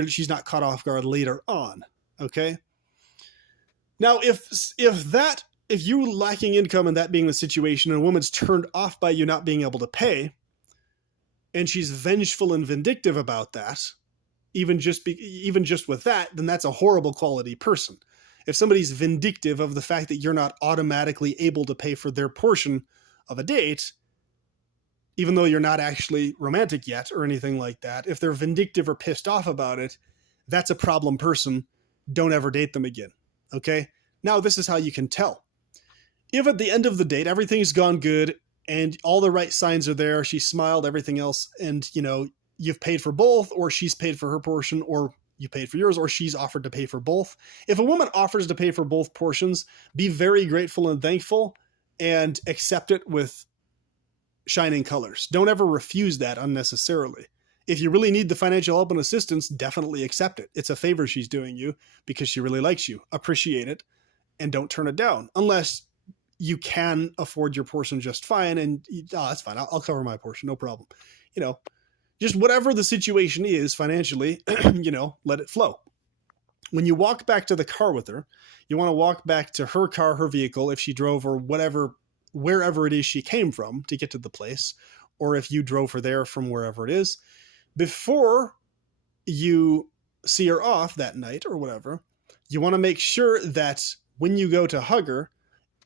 she's not caught off guard later on. Okay? Now, if you're lacking income and that being the situation, and a woman's turned off by you not being able to pay, and she's vengeful and vindictive about that, even just with that, then that's a horrible quality person. If somebody's vindictive of the fact that you're not automatically able to pay for their portion of a date, even though you're not actually romantic yet or anything like that, if they're vindictive or pissed off about it, that's a problem person. Don't ever date them again. Okay? Now, this is how you can tell. If at the end of the date, everything's gone good and all the right signs are there, she smiled, everything else, and, you've paid for both, or she's paid for her portion, or you paid for yours, or she's offered to pay for both. If a woman offers to pay for both portions, be very grateful and thankful and accept it with shining colors. Don't ever refuse that unnecessarily. If you really need the financial help and assistance, definitely accept it. It's a favor she's doing you because she really likes you. Appreciate it and don't turn it down unless you can afford your portion just fine. And that's fine. I'll cover my portion. No problem. just whatever the situation is financially, let it flow. When you walk back to the car with her, you want to walk back to her car, her vehicle, if she drove or whatever, wherever it is she came from to get to the place, or if you drove her there from wherever it is, before you see her off that night or whatever, you want to make sure that when you go to hug her,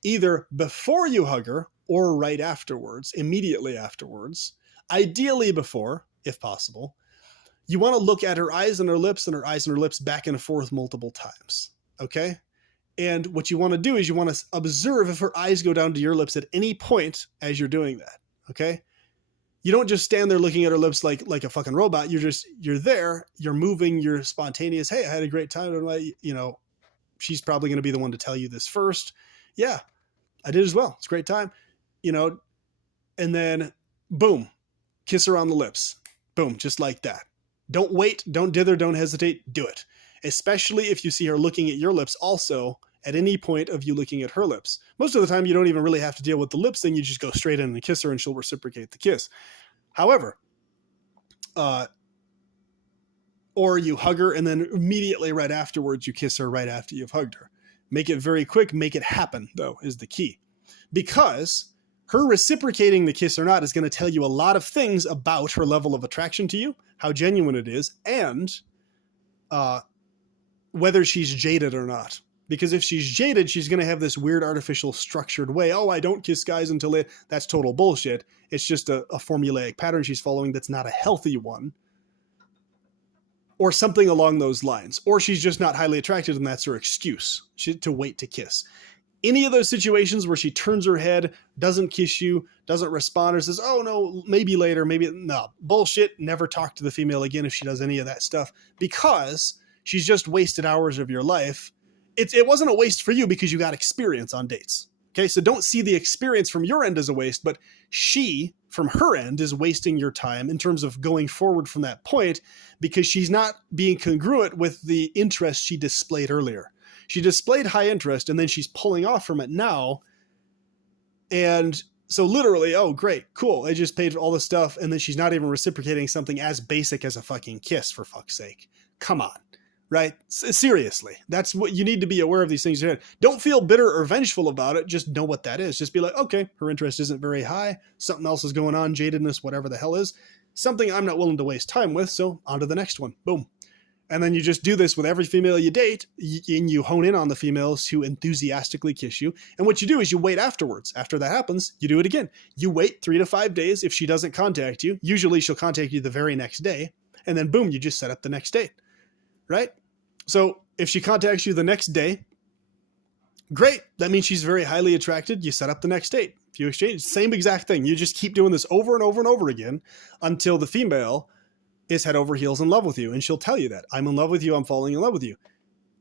either before you hug her or right afterwards, immediately afterwards, ideally before, if possible, you want to look at her eyes and her lips and her eyes and her lips back and forth multiple times. Okay? And what you want to do is you want to observe if her eyes go down to your lips at any point as you're doing that. Okay? You don't just stand there looking at her lips like a fucking robot. You're there, you're moving, you're spontaneous. Hey, I had a great time tonight. She's probably going to be the one to tell you this first. Yeah, I did as well. It's a great time. And then boom, kiss her on the lips. Boom, just like that. Don't wait, don't dither, don't hesitate, do it. Especially if you see her looking at your lips also at any point of you looking at her lips. Most of the time, you don't even really have to deal with the lips thing. You just go straight in and kiss her and she'll reciprocate the kiss. However, or you hug her and then immediately right afterwards, you kiss her right after you've hugged her. Make it very quick. Make it happen, though, is the key. Because her reciprocating the kiss or not is going to tell you a lot of things about her level of attraction to you, how genuine it is, and whether she's jaded or not. Because if she's jaded, she's going to have this weird artificial structured way. Oh, I don't kiss guys until they... That's total bullshit. It's just a formulaic pattern she's following that's not a healthy one. Or something along those lines. Or she's just not highly attracted and that's her excuse to wait to kiss. Any of those situations where she turns her head, doesn't kiss you, doesn't respond, or says, oh no, maybe later, maybe... No, bullshit. Never talk to the female again if she does any of that stuff. Because she's just wasted hours of your life. It wasn't a waste for you because you got experience on dates. Okay, so don't see the experience from your end as a waste, but she, from her end, is wasting your time in terms of going forward from that point because she's not being congruent with the interest she displayed earlier. She displayed high interest and then she's pulling off from it now. And so literally, oh, great, cool. I just paid for all this stuff and then she's not even reciprocating something as basic as a fucking kiss, for fuck's sake. Come on. Right? Seriously. That's what you need to be aware of these things. Don't feel bitter or vengeful about it. Just know what that is. Just be like, okay, her interest isn't very high. Something else is going on. Jadedness, whatever the hell is. Something I'm not willing to waste time with. So on to the next one. Boom. And then you just do this with every female you date. And you hone in on the females who enthusiastically kiss you. And what you do is you wait afterwards. After that happens, you do it again. You wait 3 to 5 days. If she doesn't contact you, usually she'll contact you the very next day. And then boom, you just set up the next date. Right? So if she contacts you the next day, great. That means she's very highly attracted. You set up the next date. If you exchange, same exact thing. You just keep doing this over and over and over again until the female is head over heels in love with you. And she'll tell you that. I'm in love with you. I'm falling in love with you.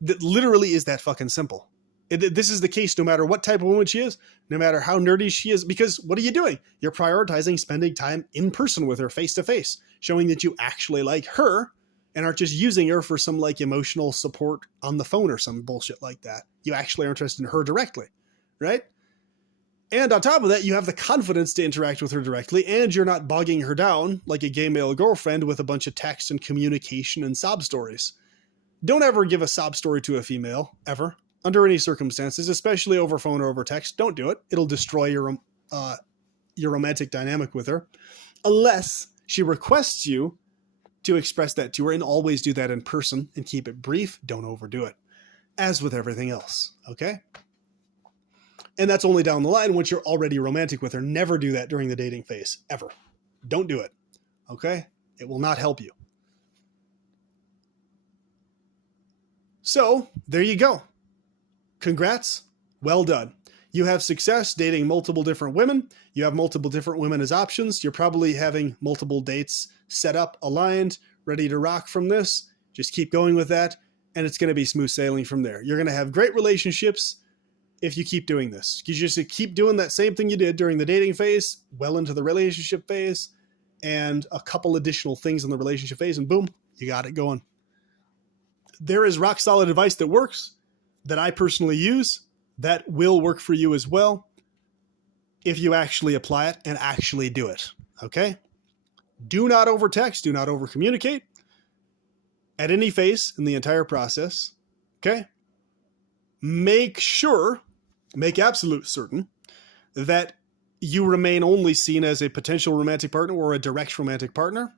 That literally is that fucking simple. This is the case no matter what type of woman she is, no matter how nerdy she is, because what are you doing? You're prioritizing spending time in person with her face to face, showing that you actually like her and aren't just using her for some like emotional support on the phone or some bullshit like that. You actually are interested in her directly, right? And on top of that, you have the confidence to interact with her directly, and you're not bogging her down like a gay male girlfriend with a bunch of text and communication and sob stories. Don't ever give a sob story to a female, ever, under any circumstances, especially over phone or over text. Don't do it. It'll destroy your romantic dynamic with her, unless she requests you to express that to her, and always do that in person and keep it brief. Don't overdo it, as with everything else. Okay. And that's only down the line once you're already romantic with her. Never do that during the dating phase, ever. Don't do it. Okay. It will not help you. So there you go. Congrats. Well done. You have success dating multiple different women. You have multiple different women as options. You're probably having multiple dates set up, aligned, ready to rock from this. Just keep going with that, and it's going to be smooth sailing from there. You're going to have great relationships if you keep doing this. You just keep doing that same thing you did during the dating phase, well into the relationship phase, and a couple additional things in the relationship phase, and boom, you got it going. There is rock solid advice that works, that I personally use, that will work for you as well if you actually apply it and actually do it. Okay? Do not over text. Do not over communicate at any phase in the entire process. Okay? Make absolute certain that you remain only seen as a potential romantic partner or a direct romantic partner.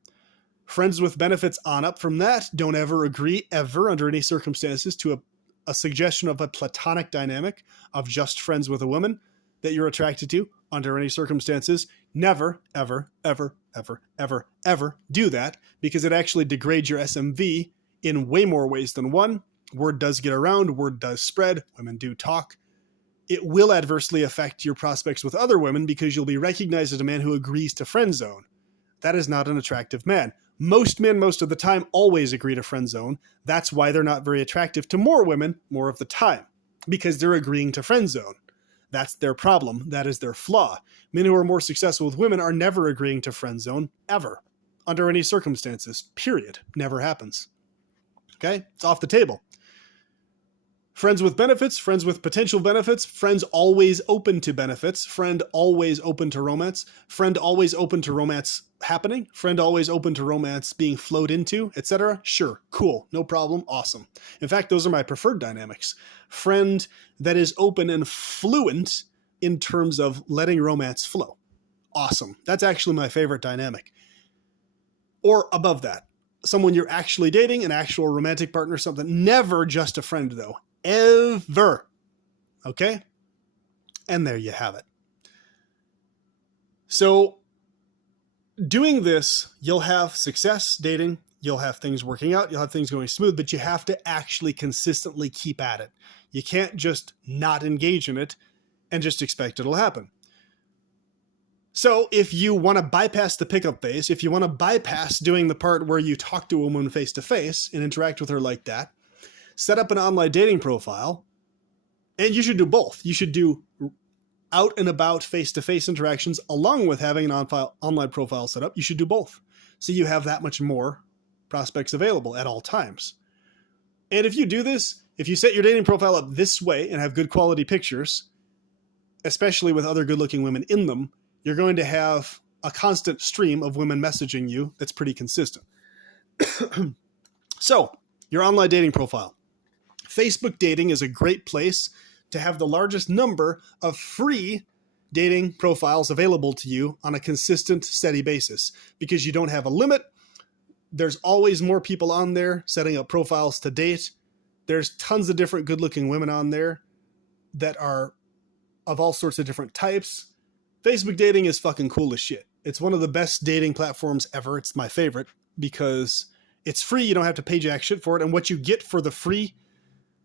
Friends with benefits on up from that. Don't ever agree, ever, under any circumstances, to a suggestion of a platonic dynamic of just friends with a woman that you're attracted to under any circumstances. Never, ever, ever, ever, ever, ever do that, because it actually degrades your SMV in way more ways than one. Word does get around, word does spread, women do talk. It will adversely affect your prospects with other women because you'll be recognized as a man who agrees to friend zone. That is not an attractive man. Most men, most of the time, always agree to friend zone. That's why they're not very attractive to more women more of the time, because they're agreeing to friend zone. That's their problem. That is their flaw. Men who are more successful with women are never agreeing to friend zone, ever, under any circumstances, period. Never happens. Okay? It's off the table. Friends with benefits, friends with potential benefits, friends always open to benefits, friend always open to romance, friend always open to romance happening, friend always open to romance being flowed into, etc. Sure, cool, no problem, awesome. In fact, those are my preferred dynamics. Friend that is open and fluent in terms of letting romance flow. Awesome. That's actually my favorite dynamic. Or above that, someone you're actually dating, an actual romantic partner, something. Never just a friend, though. Ever. Okay? And there you have it. So, doing this, you'll have success dating, you'll have things working out, you'll have things going smooth, but you have to actually consistently keep at it. You can't just not engage in it and just expect it'll happen. So, if you want to bypass the pickup phase, if you want to bypass doing the part where you talk to a woman face to face and interact with her like that, set up an online dating profile, and you should do both. You should do out and about face-to-face interactions along with having an online profile set up. You should do both. So you have that much more prospects available at all times. And if you do this, if you set your dating profile up this way and have good quality pictures, especially with other good-looking women in them, you're going to have a constant stream of women messaging you that's pretty consistent. So, your online dating profile. Facebook dating is a great place to have the largest number of free dating profiles available to you on a consistent, steady basis, because you don't have a limit. There's always more people on there setting up profiles to date. There's tons of different good-looking women on there that are of all sorts of different types. Facebook dating is fucking cool as shit. It's one of the best dating platforms ever. It's my favorite because it's free. You don't have to pay jack shit for it. And what you get for the free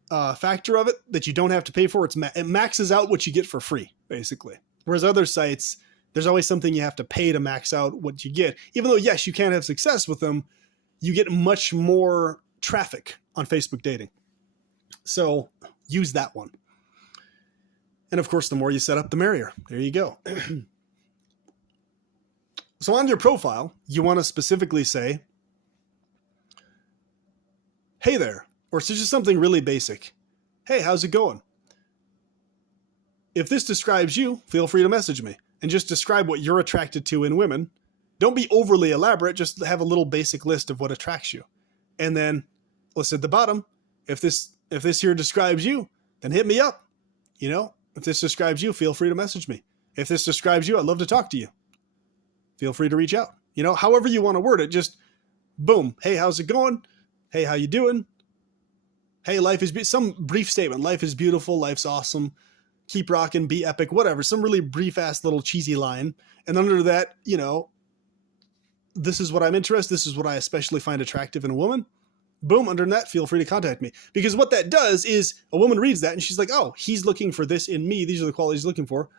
factor of it that you don't have to pay for, it maxes out what you get for free, basically. Whereas other sites, there's always something you have to pay to max out what you get. Even though, yes, you can have success with them, you get much more traffic on Facebook dating. So use that one. And of course, the more you set up, the merrier. There you go. So on your profile, you want to specifically say, hey there, or it's just something really basic. Hey, how's it going? If this describes you, feel free to message me and just describe what you're attracted to in women. Don't be overly elaborate, just have a little basic list of what attracts you. And then list at the bottom, if this here describes you, then hit me up. You know, if this describes you, feel free to message me. If this describes you, I'd love to talk to you. Feel free to reach out. You know, however you want to word it, just boom. Hey, how's it going? Hey, how you doing? Hey, life is some brief statement. Life is beautiful. Life's awesome. Keep rocking. Be epic. Whatever. Some really brief ass little cheesy line. And under that, you know, this is what I'm interested. This is what I especially find attractive in a woman. Boom. Under that, feel free to contact me. Because what that does is a woman reads that and she's like, oh, he's looking for this in me. These are the qualities he's looking for.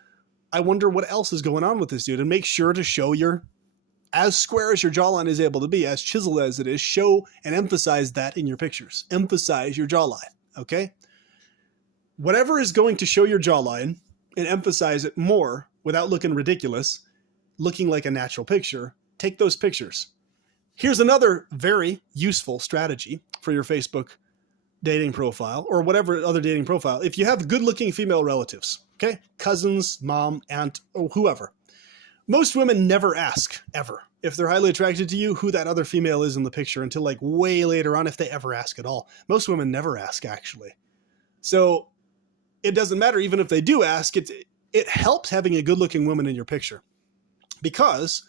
I wonder what else is going on with this dude. And make sure to show your, as square as your jawline is able to be, as chiseled as it is, show and emphasize that in your pictures. Emphasize your jawline, okay? Whatever is going to show your jawline and emphasize it more without looking ridiculous, looking like a natural picture, take those pictures. Here's another very useful strategy for your Facebook dating profile or whatever other dating profile. If you have good-looking female relatives, okay? Cousins, mom, aunt, or whoever. Most women never ask, ever. if they're highly attracted to you, who that other female is in the picture until like way later on, if they ever ask at all. Most women never ask, actually. So it doesn't matter even if they do ask. It helps having a good-looking woman in your picture, because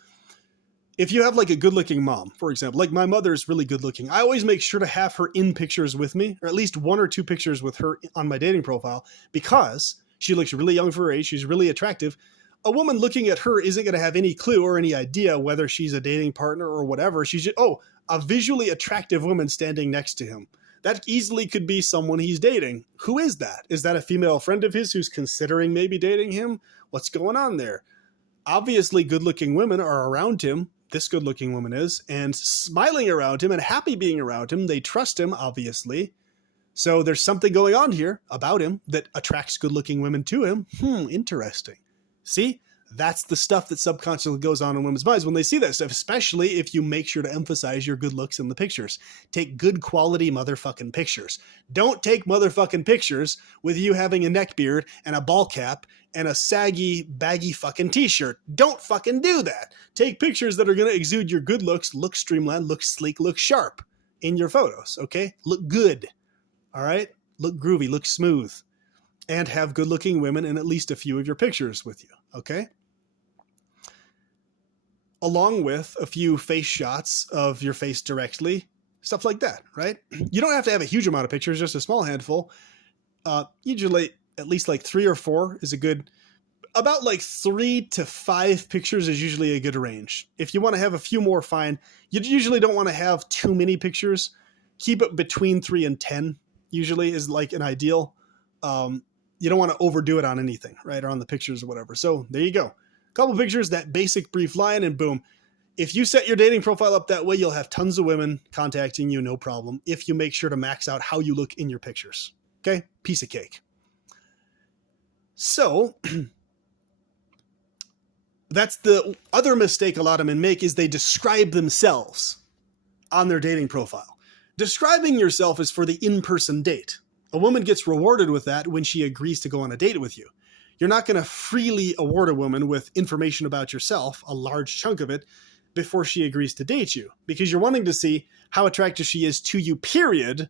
if you have like a good-looking mom, for example, like my mother is really good-looking, I always make sure to have her in pictures with me, or at least 1 or 2 pictures with her on my dating profile, because she looks really young for her age. She's really attractive. A woman looking at her isn't going to have any clue or any idea whether she's a dating partner or whatever. She's just, a visually attractive woman standing next to him. That easily could be someone he's dating. Who is that? Is that a female friend of his who's considering maybe dating him? What's going on there? Obviously, good-looking women are around him. This good-looking woman is, and smiling around him and happy being around him. They trust him, obviously. So there's something going on here about him that attracts good-looking women to him. Interesting. See, that's the stuff that subconsciously goes on in women's minds when they see that stuff, especially if you make sure to emphasize your good looks in the pictures. Take good quality motherfucking pictures. Don't take motherfucking pictures with you having a neck beard and a ball cap and a saggy, baggy fucking t-shirt. Don't fucking do that. Take pictures that are going to exude your good looks, look streamlined, look sleek, look sharp in your photos, okay? Look good, all right? Look groovy, look smooth. And have good-looking women in at least a few of your pictures with you, okay? Along with a few face shots of your face directly, stuff like that, right? You don't have to have a huge amount of pictures, just a small handful. Usually at least like 3 or 4 is a good, about like 3 to 5 pictures is usually a good range. If you want to have a few more, fine. You usually don't want to have too many pictures. Keep it between 3 and 10 usually is like an ideal. You don't want to overdo it on anything, right? Or on the pictures or whatever. So there you go. A couple pictures, that basic brief line, and boom. If you set your dating profile up that way, you'll have tons of women contacting you, no problem, if you make sure to max out how you look in your pictures. Okay? Piece of cake. So that's the other mistake a lot of men make, is they describe themselves on their dating profile. Describing yourself is for the in-person date. A woman gets rewarded with that when she agrees to go on a date with you. You're not going to freely award a woman with information about yourself, a large chunk of it, before she agrees to date you, because you're wanting to see how attractive she is to you, period,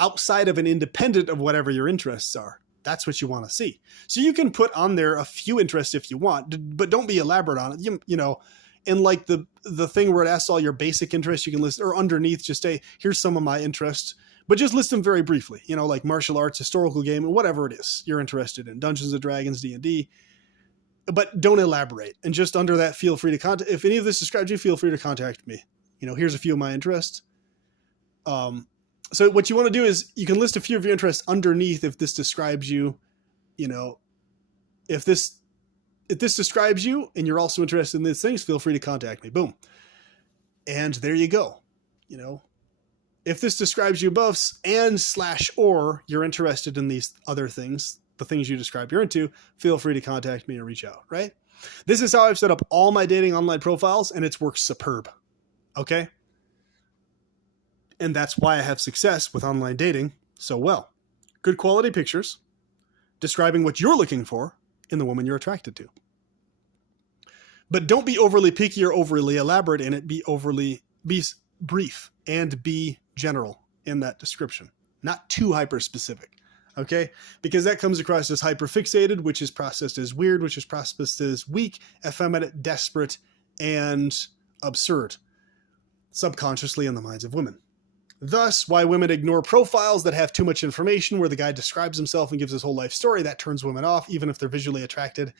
outside of and independent of whatever your interests are. That's what you want to see. So you can put on there a few interests if you want, but don't be elaborate on it. You know, in like the thing where it asks all your basic interests, you can list, or underneath just say, here's some of my interests, but just list them very briefly, you know, like martial arts, historical game, whatever it is you're interested in, Dungeons and Dragons, D&D, but don't elaborate. And just under that, feel free to contact, if any of this describes you, feel free to contact me. You know, here's a few of my interests. So what you want to do is you can list a few of your interests underneath if this describes you, you know, if this describes you and you're also interested in these things, feel free to contact me. Boom. And there you go. You know, if this describes you above and / or you're interested in these other things, the things you describe you're into, feel free to contact me or reach out, right? This is how I've set up all my dating online profiles, and it's worked superb. Okay? And that's why I have success with online dating so well. Good quality pictures describing what you're looking for in the woman you're attracted to. But don't be overly picky or overly elaborate in it. Be brief and be general in that description. Not too hyper-specific, okay? Because that comes across as hyper-fixated, which is processed as weird, which is processed as weak, effeminate, desperate, and absurd, subconsciously in the minds of women. Thus, why women ignore profiles that have too much information where the guy describes himself and gives his whole life story. That turns women off, even if they're visually attracted.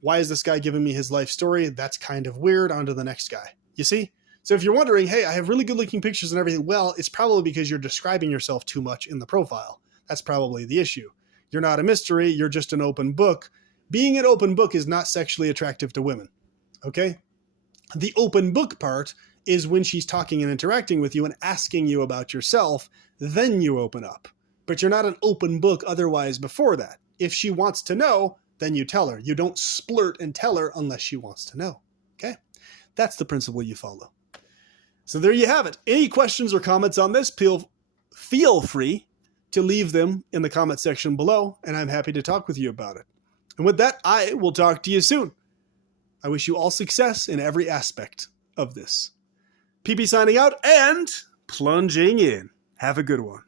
Why is this guy giving me his life story? That's kind of weird. On to the next guy. You see? So if you're wondering, hey, I have really good looking pictures and everything, well, it's probably because you're describing yourself too much in the profile. That's probably the issue. You're not a mystery. You're just an open book. Being an open book is not sexually attractive to women. Okay? The open book part is when she's talking and interacting with you and asking you about yourself, then you open up. But you're not an open book otherwise before that. If she wants to know, then you tell her. You don't splurt and tell her unless she wants to know. Okay? That's the principle you follow. So there you have it. Any questions or comments on this, feel free to leave them in the comment section below, and I'm happy to talk with you about it. And with that, I will talk to you soon. I wish you all success in every aspect of this. PP signing out and plunging in. Have a good one.